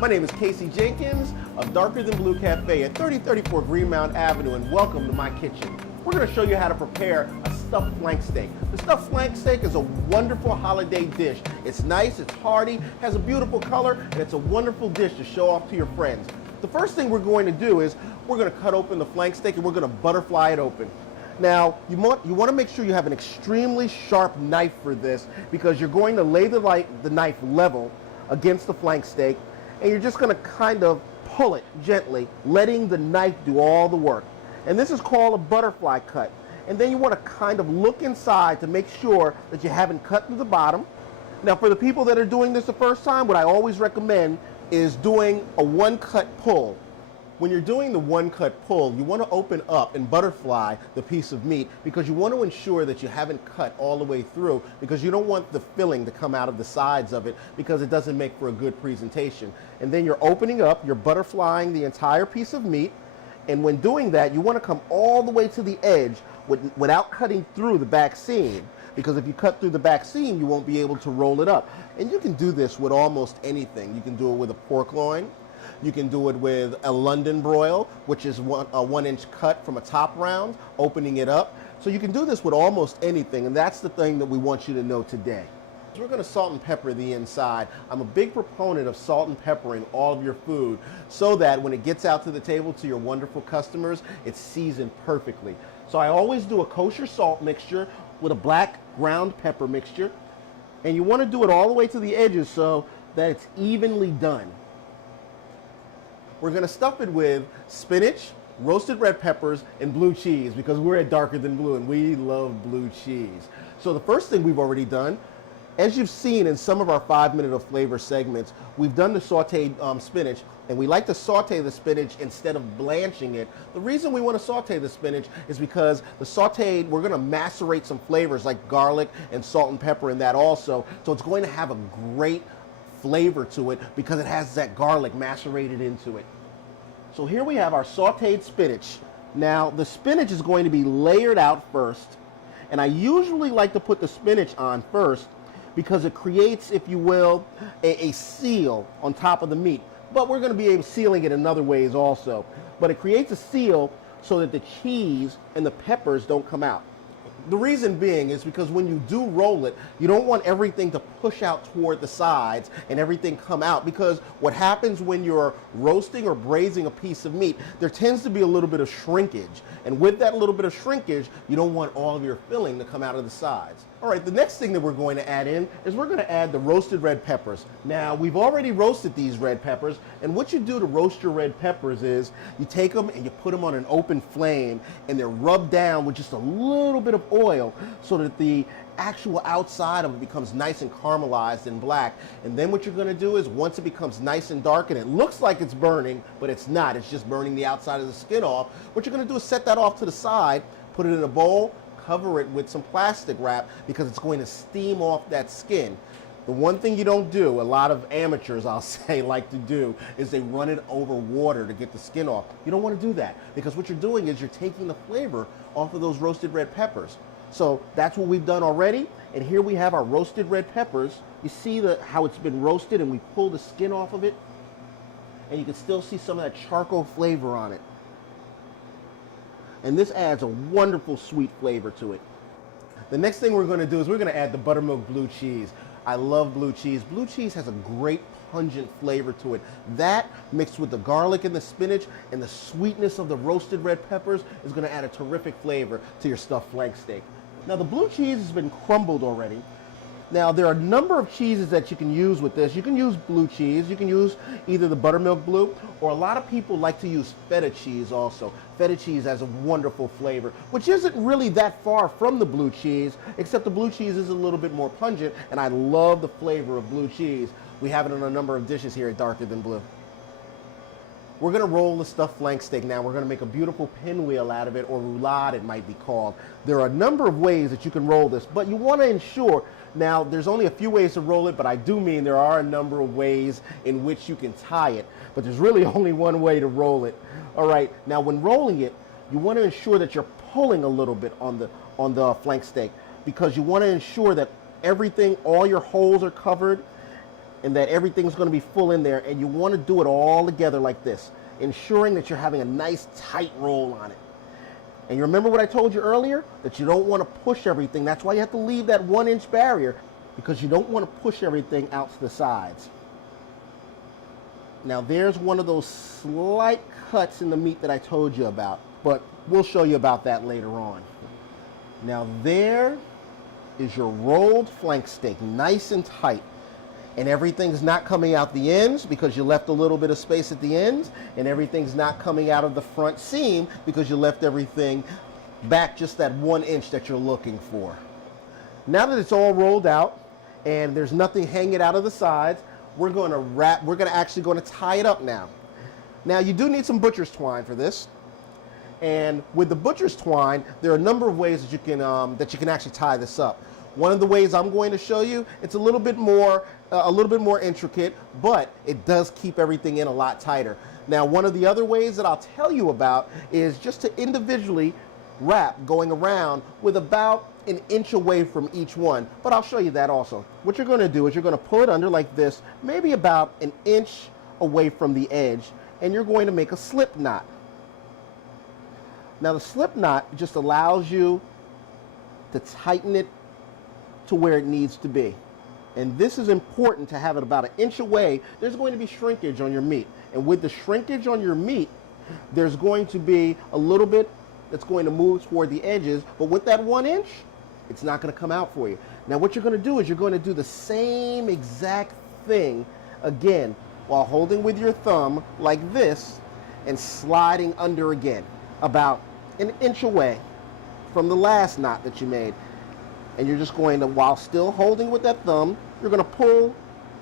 My name is Casey Jenkins of Darker Than Blue Cafe at 3034 Greenmount Avenue, and welcome to my kitchen. We're going to show you how to prepare a stuffed flank steak. The stuffed flank steak is a wonderful holiday dish. It's nice, it's hearty, has a beautiful color, and it's a wonderful dish to show off to your friends. The first thing we're going to do is we're going to cut open the flank steak and we're going to butterfly it open. Now, you want to make sure you have an extremely sharp knife for this, because you're going to lay the knife level against the flank steak, and you're just going to kind of pull it gently, letting the knife do all the work. And this is called a butterfly cut. And then you want to kind of look inside to make sure that you haven't cut through the bottom. Now, for the people that are doing this the first time, what I always recommend is doing a one-cut pull. When you're doing the one-cut pull, you want to open up and butterfly the piece of meat, because you want to ensure that you haven't cut all the way through, because you don't want the filling to come out of the sides of it, because it doesn't make for a good presentation. And then you're opening up, you're butterflying the entire piece of meat, and when doing that, you want to come all the way to the edge without cutting through the back seam, because if you cut through the back seam, you won't be able to roll it up. And you can do this with almost anything. You can do it with a pork loin. You can do it with a London broil, which is a 1-inch cut from a top round, opening it up. So you can do this with almost anything, and that's the thing that we want you to know today. We're going to salt and pepper the inside. I'm a big proponent of salt and peppering all of your food, so that when it gets out to the table to your wonderful customers, it's seasoned perfectly. So I always do a kosher salt mixture with a black ground pepper mixture, and you want to do it all the way to the edges so that it's evenly done. We're going to stuff it with spinach, roasted red peppers, and blue cheese, because we're at Darker Than Blue and we love blue cheese. So the first thing we've already done, as you've seen in some of our 5-minute of flavor segments, we've done the sauteed spinach, and we like to saute the spinach instead of blanching it. The reason we want to saute the spinach is because the sauteed, we're going to macerate some flavors like garlic and salt and pepper in that also, so it's going to have a great flavor to it because it has that garlic macerated into it. So here we have our sauteed spinach. Now the spinach is going to be layered out first, and I usually like to put the spinach on first because it creates, if you will, a seal on top of the meat. But we're going to be sealing it in other ways also. But it creates a seal so that the cheese and the peppers don't come out. The reason being is because when you do roll it, you don't want everything to push out toward the sides and everything come out, because what happens when you're roasting or braising a piece of meat, there tends to be a little bit of shrinkage. And with that little bit of shrinkage, you don't want all of your filling to come out of the sides. All right, the next thing that we're going to add in is we're going to add the roasted red peppers. Now, we've already roasted these red peppers, and what you do to roast your red peppers is you take them and you put them on an open flame, and they're rubbed down with just a little bit of oil so that the actual outside of it becomes nice and caramelized and black. And then what you're going to do is, once it becomes nice and dark and it looks like it's burning, but it's not, it's just burning the outside of the skin off, what you're going to do is set that off to the side, put it in a bowl, cover it with some plastic wrap, because it's going to steam off that skin. The one thing you don't do, a lot of amateurs, I'll say, like to do, is they run it over water to get the skin off. You don't want to do that, because what you're doing is you're taking the flavor off of those roasted red peppers. So that's what we've done already, and here we have our roasted red peppers. You see how it's been roasted, and we pull the skin off of it, and you can still see some of that charcoal flavor on it. And this adds a wonderful sweet flavor to it. The next thing we're going to do is we're going to add the buttermilk blue cheese. I love blue cheese. Blue cheese has a great pungent flavor to it. That, mixed with the garlic and the spinach and the sweetness of the roasted red peppers, is going to add a terrific flavor to your stuffed flank steak. Now, the blue cheese has been crumbled already. Now, there are a number of cheeses that you can use with this. You can use blue cheese. You can use either the buttermilk blue, or a lot of people like to use feta cheese also. Feta cheese has a wonderful flavor, which isn't really that far from the blue cheese, except the blue cheese is a little bit more pungent, and I love the flavor of blue cheese. We have it in a number of dishes here at Darker Than Blue. We're going to roll the stuffed flank steak now. We're going to make a beautiful pinwheel out of it, or roulade it might be called. There are a number of ways that you can roll this, but you want to ensure, now there's only a few ways to roll it, but I do mean there are a number of ways in which you can tie it, but there's really only one way to roll it. All right, now when rolling it, you want to ensure that you're pulling a little bit on the flank steak, because you want to ensure that everything, all your holes are covered, and that everything's going to be full in there, and you want to do it all together like this, ensuring that you're having a nice tight roll on it. And you remember what I told you earlier? That you don't want to push everything. That's why you have to leave that 1-inch barrier, because you don't want to push everything out to the sides. Now there's one of those slight cuts in the meat that I told you about, but we'll show you about that later on. Now there is your rolled flank steak, nice and tight. And everything's not coming out the ends because you left a little bit of space at the ends, and everything's not coming out of the front seam because you left everything back just that 1 inch that you're looking for. Now that it's all rolled out and there's nothing hanging out of the sides, we're going to actually tie it up now. Now you do need some butcher's twine for this. And with the butcher's twine, there are a number of ways that you can actually tie this up. One of the ways I'm going to show you, it's a little bit more intricate, but it does keep everything in a lot tighter. Now, one of the other ways that I'll tell you about is just to individually wrap going around with about 1 inch away from each one, but I'll show you that also. What you're going to do is you're going to pull it under like this, maybe about 1 inch away from the edge, and you're going to make a slip knot. Now the slip knot just allows you to tighten it to where it needs to be. And this is important to have it about 1 inch away. There's going to be shrinkage on your meat. And with the shrinkage on your meat, there's going to be a little bit that's going to move toward the edges, but with that 1 inch, it's not going to come out for you. Now what you're going to do is you're going to do the same exact thing again while holding with your thumb like this and sliding under again, about 1 inch away from the last knot that you made. And you're just going to, while still holding with that thumb, you're going to pull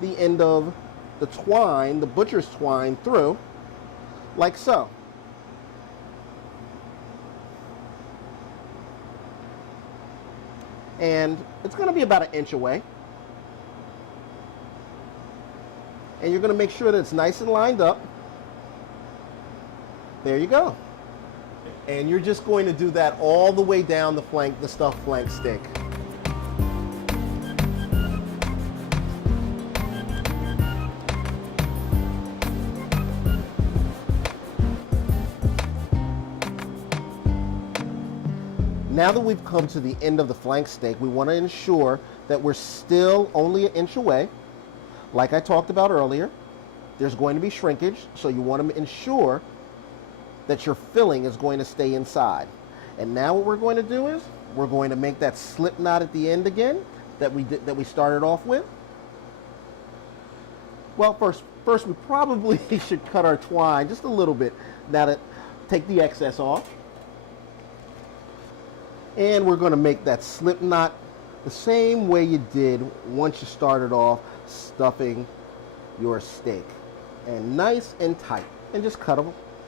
the end of the twine, the butcher's twine, through like so. And it's going to be about 1 inch away. And you're going to make sure that it's nice and lined up. There you go. And you're just going to do that all the way down the stuffed flank steak. Now that we've come to the end of the flank steak, we want to ensure that we're still only 1 inch away. Like I talked about earlier, there's going to be shrinkage, so you want to ensure that your filling is going to stay inside. And now what we're going to do is we're going to make that slip knot at the end again that we started off with. Well, first we probably should cut our twine just a little bit. Now to take the excess off. And we're going to make that slip knot the same way you did once you started off stuffing your steak. And nice and tight. And just cut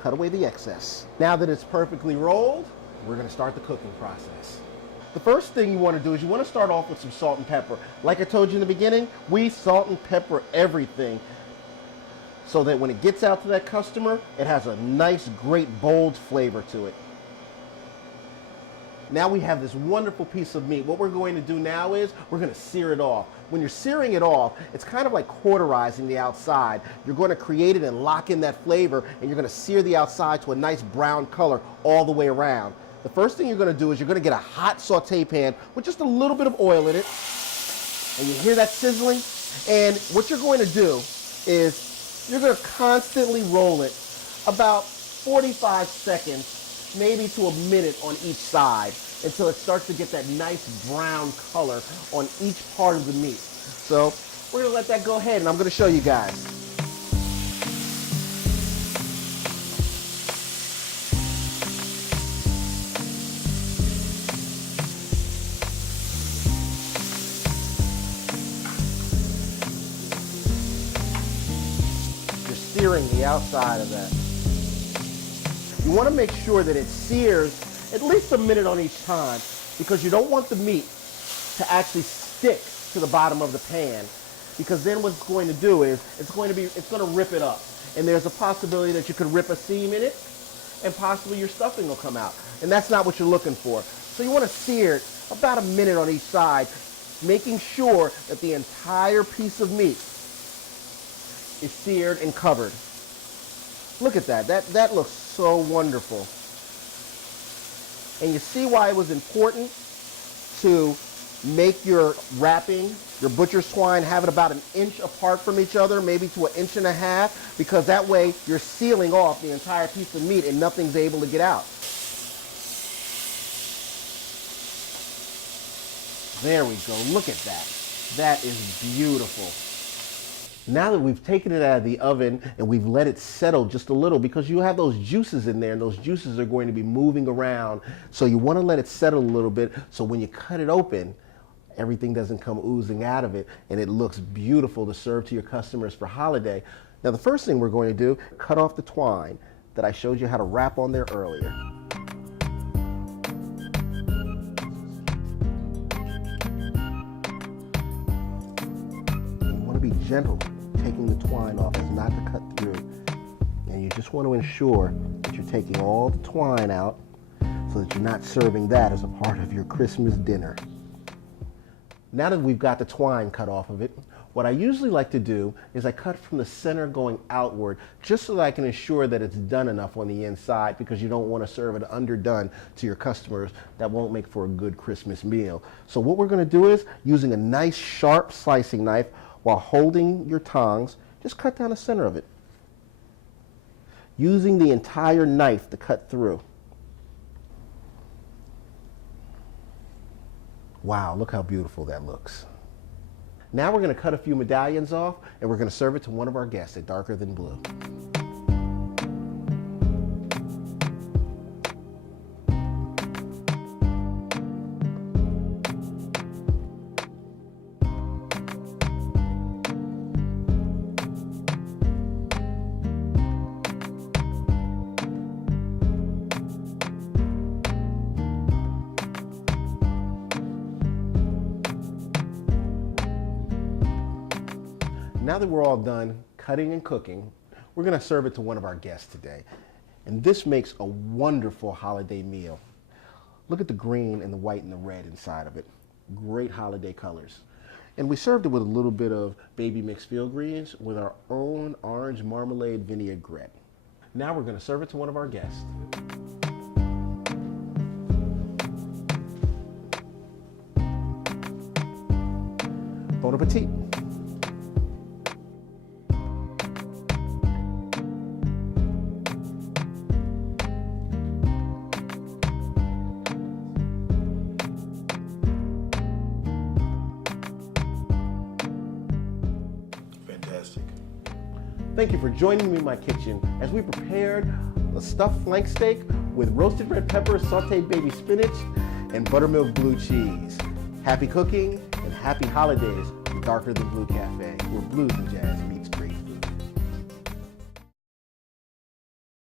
away the excess. Now that it's perfectly rolled, we're going to start the cooking process. The first thing you want to do is you want to start off with some salt and pepper. Like I told you in the beginning, we salt and pepper everything so that when it gets out to that customer, it has a nice, great, bold flavor to it. Now we have this wonderful piece of meat. What we're going to do now is we're going to sear it off. When you're searing it off, it's kind of like cauterizing the outside. You're going to create it and lock in that flavor, and you're going to sear the outside to a nice brown color all the way around. The first thing you're going to do is you're going to get a hot saute pan with just a little bit of oil in it. And you hear that sizzling? And what you're going to do is you're going to constantly roll it about 45 seconds, maybe to a minute on each side, until it starts to get that nice brown color on each part of the meat. So we're going to let that go ahead, and I'm going to show you guys. You're searing the outside of that. You want to make sure that it sears at least a minute on each time, because you don't want the meat to actually stick to the bottom of the pan, because then what's it's going to do is it's going to rip it up, and there's a possibility that you could rip a seam in it and possibly your stuffing will come out, and that's not what you're looking for. So you want to sear it about a minute on each side, making sure that the entire piece of meat is seared and covered. Look at that. That looks so wonderful. And you see why it was important to make your wrapping, your butcher's twine, have it about 1 inch apart from each other, maybe to 1.5 inches, because that way you're sealing off the entire piece of meat and nothing's able to get out. There we go. Look at that. That is beautiful. Now that we've taken it out of the oven and we've let it settle just a little, because you have those juices in there and those juices are going to be moving around. So you want to let it settle a little bit so when you cut it open, everything doesn't come oozing out of it and it looks beautiful to serve to your customers for holiday. Now the first thing we're going to do, cut off the twine that I showed you how to wrap on there earlier. You want to be gentle taking the twine off as not to cut through. And you just want to ensure that you're taking all the twine out so that you're not serving that as a part of your Christmas dinner. Now that we've got the twine cut off of it, what I usually like to do is I cut from the center going outward just so that I can ensure that it's done enough on the inside, because you don't want to serve it underdone to your customers. That won't make for a good Christmas meal. So what we're going to do is, using a nice sharp slicing knife while holding your tongs, just cut down the center of it, using the entire knife to cut through. Wow, look how beautiful that looks. Now we're going to cut a few medallions off and we're going to serve it to one of our guests at Darker Than Blue. Now that we're all done cutting and cooking, we're going to serve it to one of our guests today. And this makes a wonderful holiday meal. Look at the green and the white and the red inside of it. Great holiday colors. And we served it with a little bit of baby mixed field greens with our own orange marmalade vinaigrette. Now we're going to serve it to one of our guests. Bon appetit. Thank you for joining me in my kitchen as we prepared a stuffed flank steak with roasted red peppers, sauteed baby spinach, and buttermilk blue cheese. Happy cooking and happy holidays from Darker Than Blue Cafe, where blues and jazz meet.